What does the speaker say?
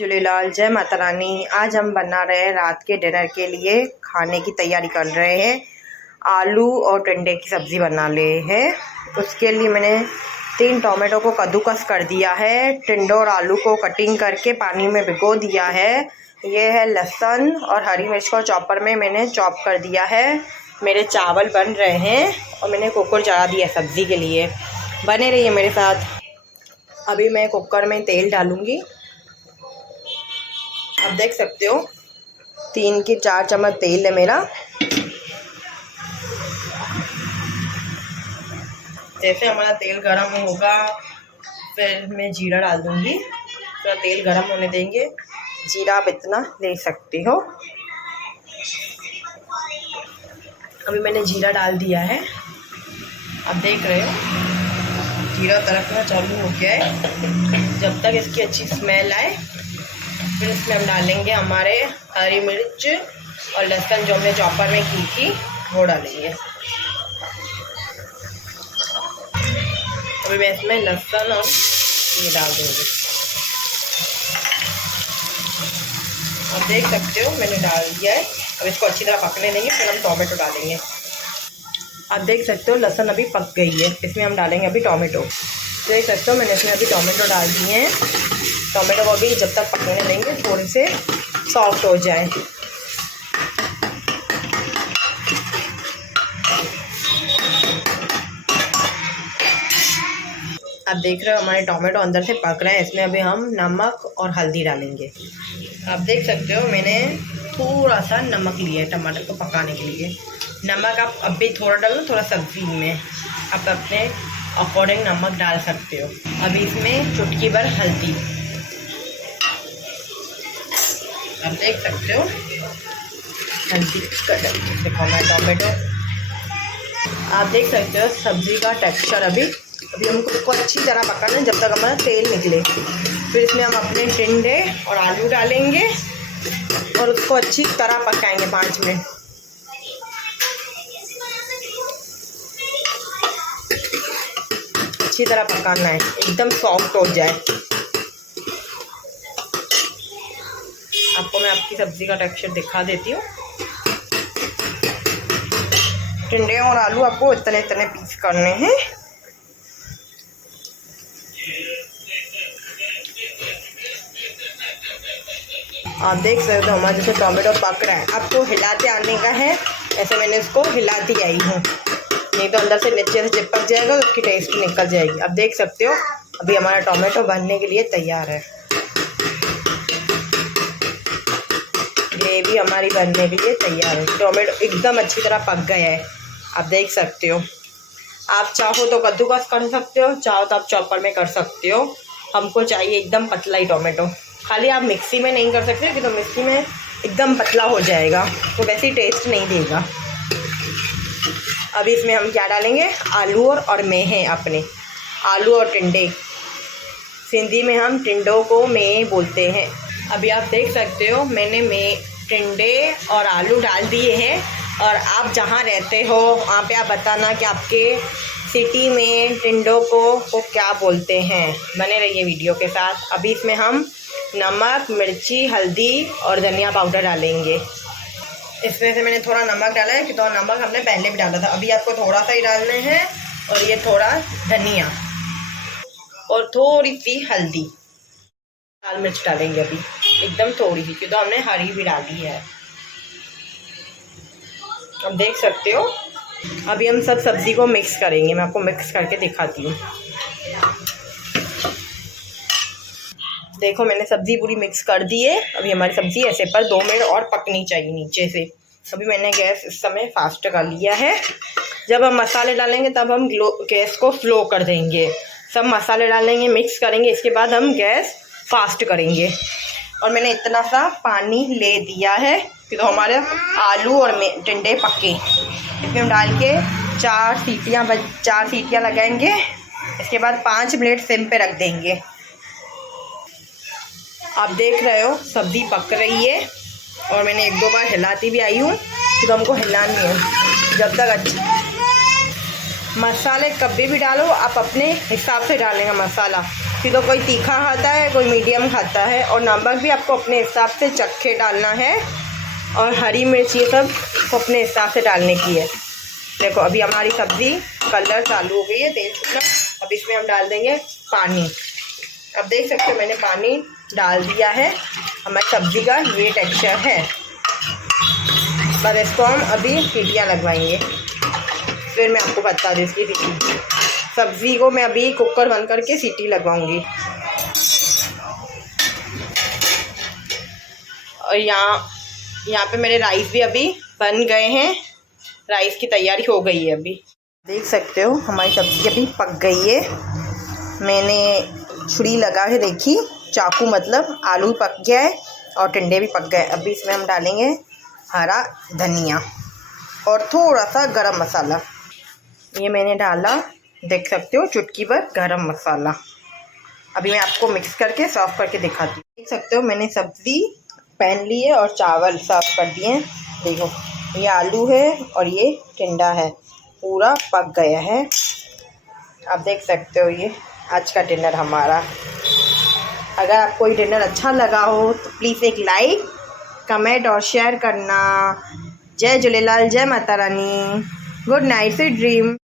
झूलेलाल, जय माता रानी। आज हम बना रहे हैं रात के डिनर के लिए, खाने की तैयारी कर रहे हैं। आलू और टिंडे की सब्ज़ी बना ले हैं। उसके लिए मैंने 3 टोमेटो को कद्दूकस कर दिया है। टिंडो और आलू को कटिंग करके पानी में भिगो दिया है। ये है लहसुन और हरी मिर्च को चॉपर में मैंने चॉप कर दिया है। मेरे चावल बन रहे हैं और मैंने कुकर चढ़ा दिया है सब्ज़ी के लिए। बने रहिए मेरे साथ। अभी मैं कुकर में तेल डालूँगी। आप देख सकते हो 3 के 4 चम्मच तेल है मेरा। जैसे हमारा तेल गरम होगा फिर मैं जीरा डाल दूँगी। तो तेल गरम होने देंगे। जीरा आप इतना ले सकते हो। अभी मैंने जीरा डाल दिया है। आप देख रहे हो जीरा तड़कना चालू हो गया है। जब तक इसकी अच्छी स्मेल आए फिर इसमें हम डालेंगे हमारे हरी मिर्च और लहसुन जो हमने चॉपर में की थी वो डालेंगे। अभी मैं इसमें लहसुन और ये डाल दूँगी। आप देख सकते हो मैंने डाल दिया है। अब इसको अच्छी तरह पकने देंगे फिर हम टोमेटो डालेंगे। आप देख सकते हो लहसुन अभी पक गई है। इसमें हम डालेंगे अभी टोमेटो। देख सकते हो मैंने इसमें अभी टोमेटो डाल दिए हैं। टोमेटो को अभी जब तक पकने देंगे थोड़े से सॉफ्ट हो जाए। आप देख रहे हो हमारे टोमेटो अंदर से पक रहे हैं। इसमें अभी हम नमक और हल्दी डालेंगे। आप देख सकते हो मैंने थोड़ा सा नमक लिया है टमाटर को पकाने के लिए। नमक आप अब भी थोड़ा डालो, थोड़ा सब्ज़ी में आप अपने अकॉर्डिंग नमक डाल सकते हो। अभी इसमें चुटकी भर हल्दी। आप देख सकते हो हल्दी देखो मैं टोमेटो। आप देख सकते हो सब्ज़ी का टेक्सचर। अभी हमको इसको अच्छी तरह पकाना है जब तक हमारा तेल निकले। फिर इसमें हम अपने टिंडे और आलू डालेंगे और उसको अच्छी तरह पकाएंगे 5 मिनट। अच्छी तरह पकाना है एकदम सॉफ्ट हो जाए। आपको मैं आपकी सब्ज़ी का टेक्सचर दिखा देती हूँ। टिंडे और आलू आपको इतने इतने पीस करने हैं। आप देख सकते हो हमारा जैसे टोमेटो पक रहा है। आपको हिलाते आने का है। ऐसे मैंने इसको हिलाती आई हूँ, नहीं तो अंदर से नीचे से चिपक जाएगा तो उसकी टेस्ट निकल जाएगी। आप देख सकते हो अभी हमारा टोमेटो बनने के लिए तैयार है। ग्रेवी हमारी बनने के लिए तैयार है। टोमेटो एकदम अच्छी तरह पक गया है। आप देख सकते हो। आप चाहो तो कद्दूकस कर सकते हो, चाहो तो आप चॉपर में कर सकते हो। हमको चाहिए एकदम पतला ही टोमेटो। खाली आप मिक्सी में नहीं कर सकते क्योंकि तो मिक्सी में एकदम पतला हो जाएगा तो वैसे ही टेस्ट नहीं देगा। अभी इसमें हम क्या डालेंगे, आलू और में हैं अपने आलू और टिंडे। सिंधी में हम टिंडों को में बोलते हैं। अभी आप देख सकते हो मैंने में टिंडे और आलू डाल दिए हैं। और आप जहाँ रहते हो वहाँ पे आप बताना कि आपके सिटी में टिंडों को क्या बोलते हैं। बने रहिए वीडियो के साथ। अभी इसमें हम नमक, मिर्ची, हल्दी और धनिया पाउडर डालेंगे। इसमें से मैंने थोड़ा नमक डाला है कि तो नमक हमने पहले भी डाला था। अभी आपको थोड़ा सा ही डालने हैं। और ये थोड़ा धनिया और थोड़ी सी हल्दी, लाल मिर्च डालेंगे अभी एकदम थोड़ी सी, क्योंकि तो हमने हरी भी डाली है। अब देख सकते हो अभी हम सब सब्ज़ी को मिक्स करेंगे। मैं आपको मिक्स करके दिखाती हूँ। देखो मैंने सब्ज़ी पूरी मिक्स कर दी है। अभी हमारी सब्ज़ी ऐसे पर 2 मिनट और पकनी चाहिए नीचे से। अभी मैंने गैस इस समय फास्ट कर लिया है। जब हम मसाले डालेंगे तब हम गैस को स्लो कर देंगे। सब मसाले डालेंगे, मिक्स करेंगे, इसके बाद हम गैस फास्ट करेंगे। और मैंने इतना सा पानी ले दिया है कि तो हमारे आलू और टिंडे पके। इसमें हम डाल के 4 सीटियाँ लगाएंगे। इसके बाद 5 मिनट सिम पे रख देंगे। आप देख रहे हो सब्ज़ी पक रही है और मैंने 1-2 बार हिलाती भी आई हूँ तो हमको हिलानी है जब तक अच्छा। मसाले कभी भी डालो आप अपने हिसाब से डालेंगे मसाला। कि तो कोई तीखा खाता है, कोई मीडियम खाता है। और नमक भी आपको अपने हिसाब से चखे डालना है, और हरी मिर्च ये सब को अपने हिसाब से डालने की है। देखो अभी हमारी सब्ज़ी कलर चालू हो गई है, तेल छूटना। अब इसमें हम डाल देंगे पानी। अब देख सकते हो मैंने पानी डाल दिया है। हमारी सब्ज़ी का ये टेक्सचर है। बस इसको हम अभी सीटियाँ लगवाएंगे, फिर मैं आपको बता दूँ इसकी सीटी। सब्ज़ी को मैं अभी कुकर बंद करके सीटी लगवाऊंगी। और यहाँ पे मेरे राइस भी अभी बन गए हैं। राइस की तैयारी हो गई है। अभी देख सकते हो हमारी सब्ज़ी अभी पक गई है। मैंने छुरी लगा के देखी, चाकू मतलब आलू पक गया है और टिंडे भी पक गए। अभी इसमें हम डालेंगे हरा धनिया और थोड़ा सा गरम मसाला। ये मैंने डाला, देख सकते हो चुटकी भर गरम मसाला। अभी मैं आपको मिक्स करके सर्व करके दिखाती हूँ। देख सकते हो मैंने सब्ज़ी पैन ली है और चावल सर्व कर दिए हैं। देखो ये आलू है और ये टिंडा है, पूरा पक गया है। आप देख सकते हो ये आज का डिनर हमारा। अगर आपको ये डिनर अच्छा लगा हो तो प्लीज़ एक लाइक, कमेंट और शेयर करना। जय झूलेलाल, जय Mata Rani. Good night, sweet dream.